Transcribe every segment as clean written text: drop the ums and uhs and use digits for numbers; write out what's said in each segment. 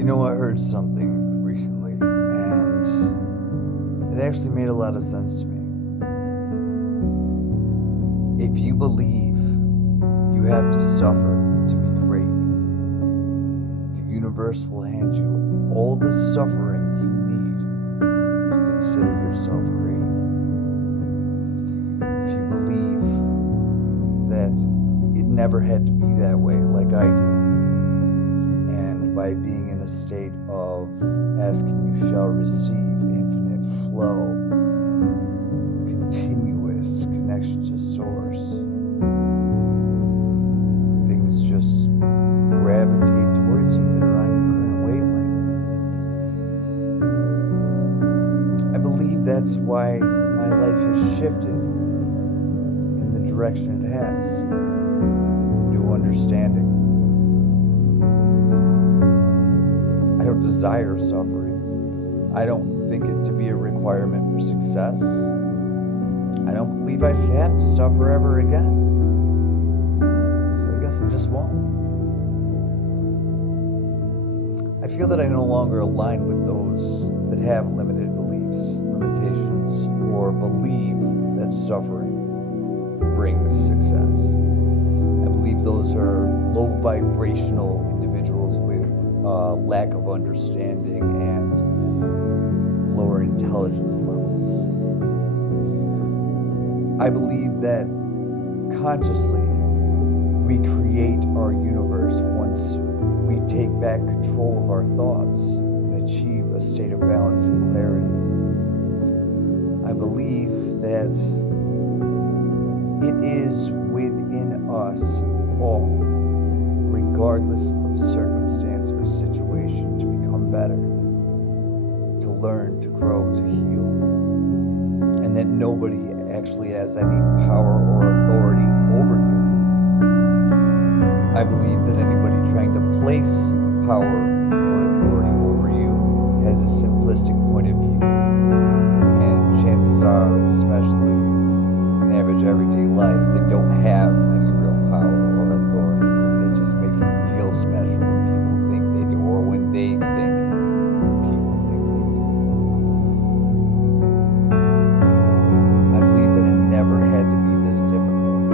I heard something recently, and it actually made a lot of sense to me. If you believe you have to suffer to be great, the universe will hand you all the suffering you need to consider yourself great. If you believe that it never had to be that way, like I do, by being in a state of ask and you shall receive, infinite flow, continuous connection to source, things just gravitate towards you that are on your current wavelength. I believe that's why my life has shifted in the direction it has. New understanding. I don't desire suffering. I don't think it to be a requirement for success. I don't believe I should have to suffer ever again. So I guess I just won't. I feel that I no longer align with those that have limited beliefs, limitations, or believe that suffering brings success. I believe those are low vibrational individuals with lack of understanding and lower intelligence levels. I believe that consciously we create our universe once we take back control of our thoughts and achieve a state of balance and clarity. I believe that it is within us all, regardless of circumstance or situation, to become better, to learn, to grow, to heal, and that nobody actually has any power or authority over you. I believe that anybody trying to place power or authority over you has a simplistic point of view, and chances are, especially in average everyday life, they don't have any real power or authority. It just makes them feel special when people think they do, or when they think people think they do. I believe that it never had to be this difficult.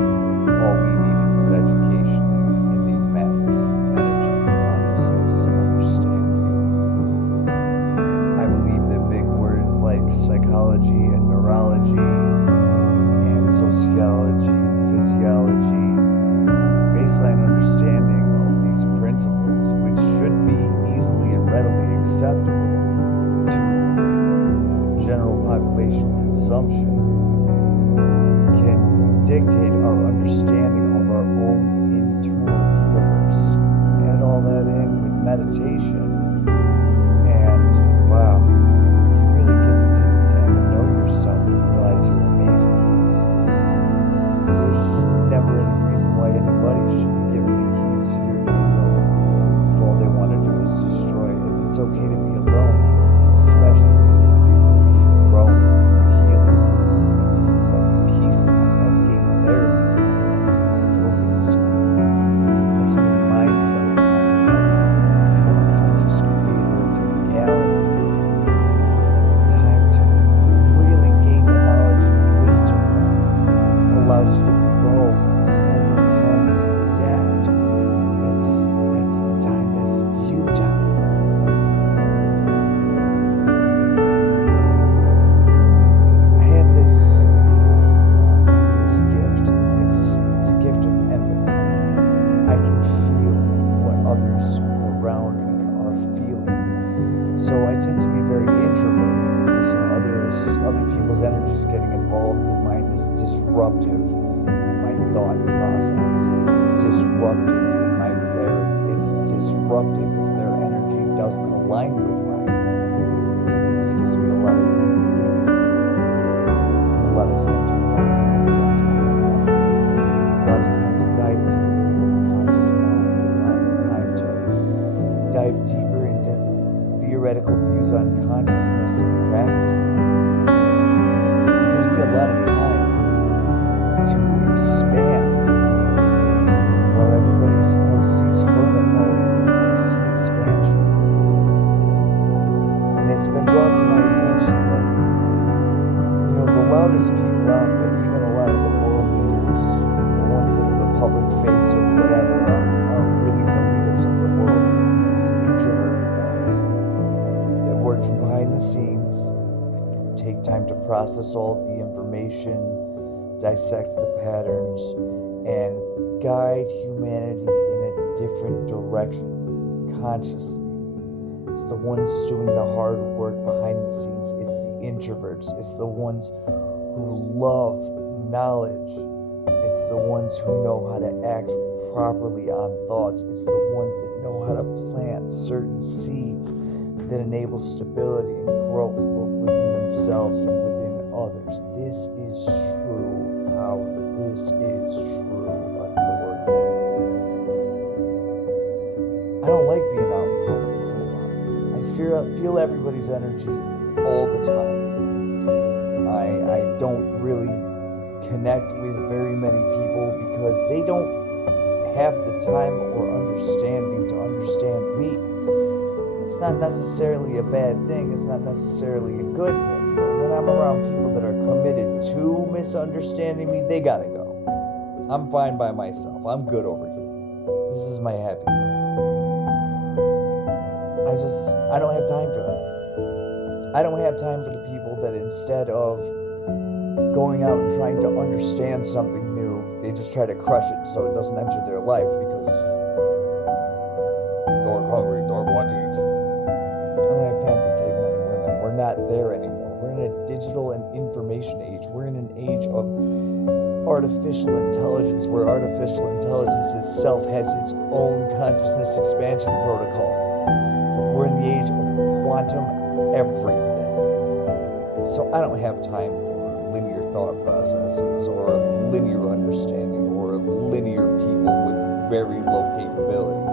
All we needed was education in these matters, energy, consciousness, understanding. I believe that big words like psychology and neurology and sociology and physiology, baseline understanding of these principles, which should be easily and readily acceptable to general population consumption, can dictate our understanding of our own internal universe. Add all that in with meditation, and wow, you really get to take the time to know yourself and realize you're amazing. There's never any reason why anybody should be given the keys to your kingdom if all they want to do is destroy it. It's okay to be alone, especially if you're growing, if you're healing. That's peace time, that's gain clarity time, that's focus time, that's new mindset time, that's become a conscious creator of your reality time, that's time to really gain the knowledge and wisdom that allows you to grow, overcome, and adapt. That's the time, that's you time. I have this gift. It's a gift of empathy. I can feel what others around me are feeling. So I tend to be very introverted because other people's energy is getting involved, and mine is disruptive in my thought process. It's disruptive in my clarity. It's disruptive if their energy doesn't align with mine. This gives me a lot of time to think, a lot of time to process, a lot of time to wonder, a lot of time to dive deeper into the conscious mind, a lot of time to dive deeper into theoretical views on consciousness and practice them. It gives me a lot of time to expand. While everybody else sees hermit mode, I see expansion. time to process all of the information, dissect the patterns, and guide humanity in a different direction, consciously. It's the ones doing the hard work behind the scenes. It's the introverts. It's the ones who love knowledge. It's the ones who know how to act properly on thoughts. It's the ones that know how to plant certain seeds that enable stability and growth both within themselves and within others. This is true power. This is true authority. I don't like being out in public a whole lot. I feel everybody's energy all the time. I don't really connect with very many people because they don't have the time or understanding to understand me. It's not necessarily a bad thing, it's not necessarily a good thing, but when I'm around people that are committed to misunderstanding me, they gotta go. I'm fine by myself. I'm good over here. This is my happy place. I don't have time for them. I don't have time for the people that instead of going out and trying to understand something new, they just try to crush it so it doesn't enter their life because dog hungry, dog want to eat. I don't have time for cavemen and women. We're not there anymore. We're in a digital and information age. We're in an age of artificial intelligence where artificial intelligence itself has its own consciousness expansion protocol. We're in the age of quantum everything. So I don't have time for linear thought processes or linear understanding or linear people with very low capability.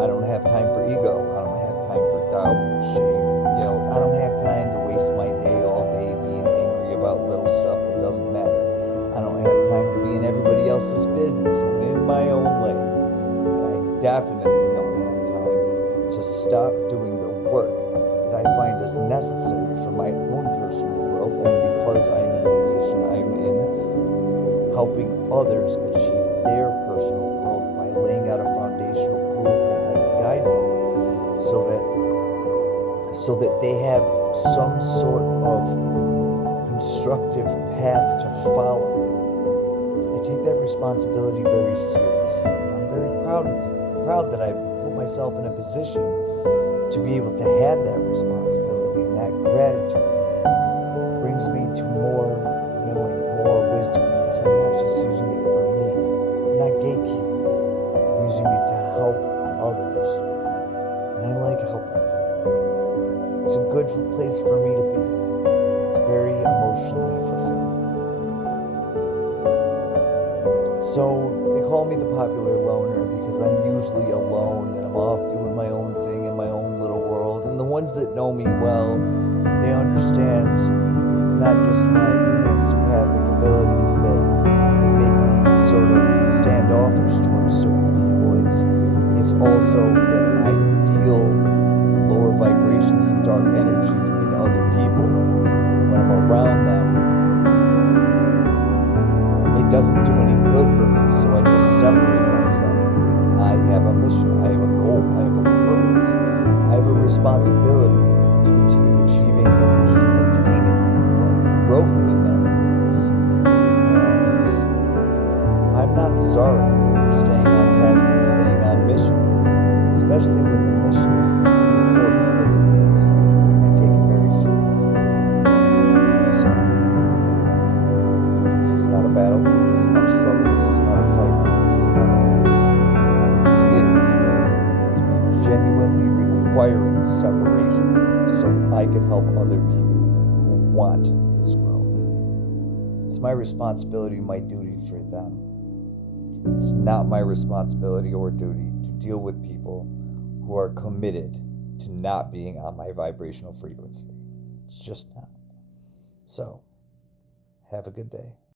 I don't have time for ego. I don't have time for doubt, shame, guilt. I don't have time to waste my day all day being angry about little stuff that doesn't matter. I don't have time to be in everybody else's business. I'm in my own lane. And I definitely don't have time to stop doing the work that I find is necessary for my own personal growth and because I'm in the position I'm in, helping others achieve their personal growth by laying out a foundational blueprint, like a guidebook, so that they have some sort of constructive path to follow. I take that responsibility very seriously, and I'm very proud that I put myself in a position to be able to have that responsibility, and that gratitude brings me to more knowing, more wisdom, because I'm not just using it for me. I'm not gatekeeping. I'm using it to help others. And I like helping people. It's a good place for me to be. It's very emotionally fulfilling. So they call me the popular loner because I'm usually alone and I'm off doing my own thing in my own little world. And the ones that know me well, they understand it's not just my enhanced empathic abilities that make me sort of standoffish towards certain people. It's also that I feel lower vibrations and dark energies in other people. And when I'm around them, it doesn't do any good for me, so I just separate myself. I have a mission, I have a goal, I have a purpose, I have a responsibility to continue achieving and keep attaining that growth in that purpose. And I'm not sorry for staying on task and staying on mission, especially when the mission is as important as it is. I take it very seriously. So, this is not a battle, this is not a struggle, this is not a fight, this is not a war. This is me genuinely requiring separation so that I can help other people who want this growth. It's my responsibility, my duty for them. It's not my responsibility or duty to deal with people who are committed to not being on my vibrational frequency. It's just not. So, have a good day.